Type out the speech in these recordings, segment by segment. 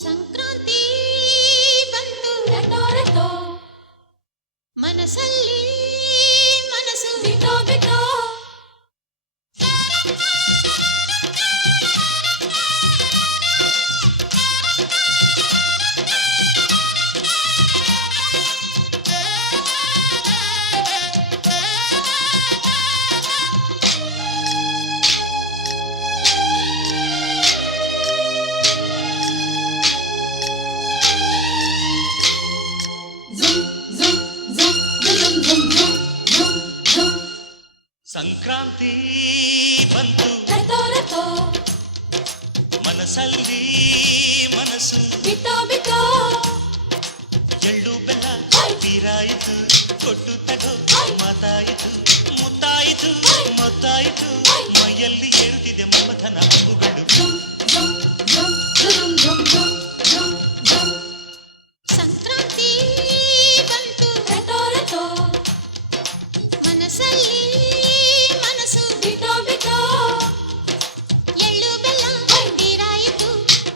ಸಂಕ್ರಾಂತಿ ಬಂತು ರಟೋ ರಟೋ ಮನಸ್ಸಲ್ಲಿ ಮನಸ್ಸು ಬಿಟೋ ಬಿಟೋ ಸಂಕ್ರಾಂತಿ ಬಂತು ರಟೋ ರಟೋ ಮನಸ್ಸಲ್ಲಿ ಮನಸ್ಸು ಬಿಟೋ ಬಿಟೋ ಎಳ್ಳು ಬೆಲ್ಲ ತೀರಾಯಿತು ಕೊಟ್ಟು ತಗೋ ಮಾತಾಯಿತು ಮುತ್ತಾಯಿತು ಮೊತ್ತಾಯಿತು ಮೈಯಲ್ಲಿ ಏರುತ್ತಿದೆ ಮಮಥನ ಹಬ್ಬುಗಳು ಸಂಕ್ರಾಂತಿ ಬಂತು ರಟೋ ರಟೋ ಮನಸ್ಸಲ್ಲಿ ಮನಸ್ಸು ಬಿಟೋ ಬಿಟೋ ಎಳ್ಳು ಬೆಲ್ಲ ತೀರಾಯಿತು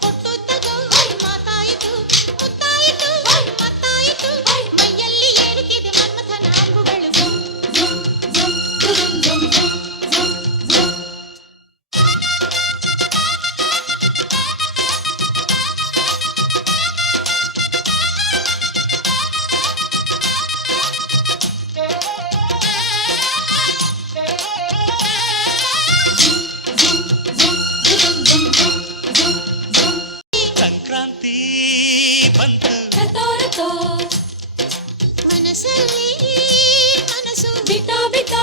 ಕೊಟ್ಟು ತಗೋ ಮಾತಾಯಿತು ಮುತ್ತಾಯಿತು ಮತ್ತಾಯಿತು ಮೈಯಲ್ಲಿ ಏರುತ್ತಿದೆ ಮನ್ಮಥನ ಅಂಬುಗಳು ಸಂಕ್ರಾಂತಿ ಬಂತು ರಟೋ ರಟೋ ಮನಸ್ಸಲ್ಲಿ ಮನಸ್ಸು ಬಿಟೋ ಬಿಟೋ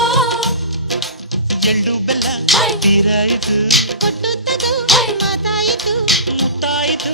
ಎಳ್ಳು ಬೆಲ್ಲ ತೀರಾಯಿತು ಕೊಟ್ಟು ತಗೋ ಮಾತಾಯಿತು ಮುತ್ತಾಯಿತು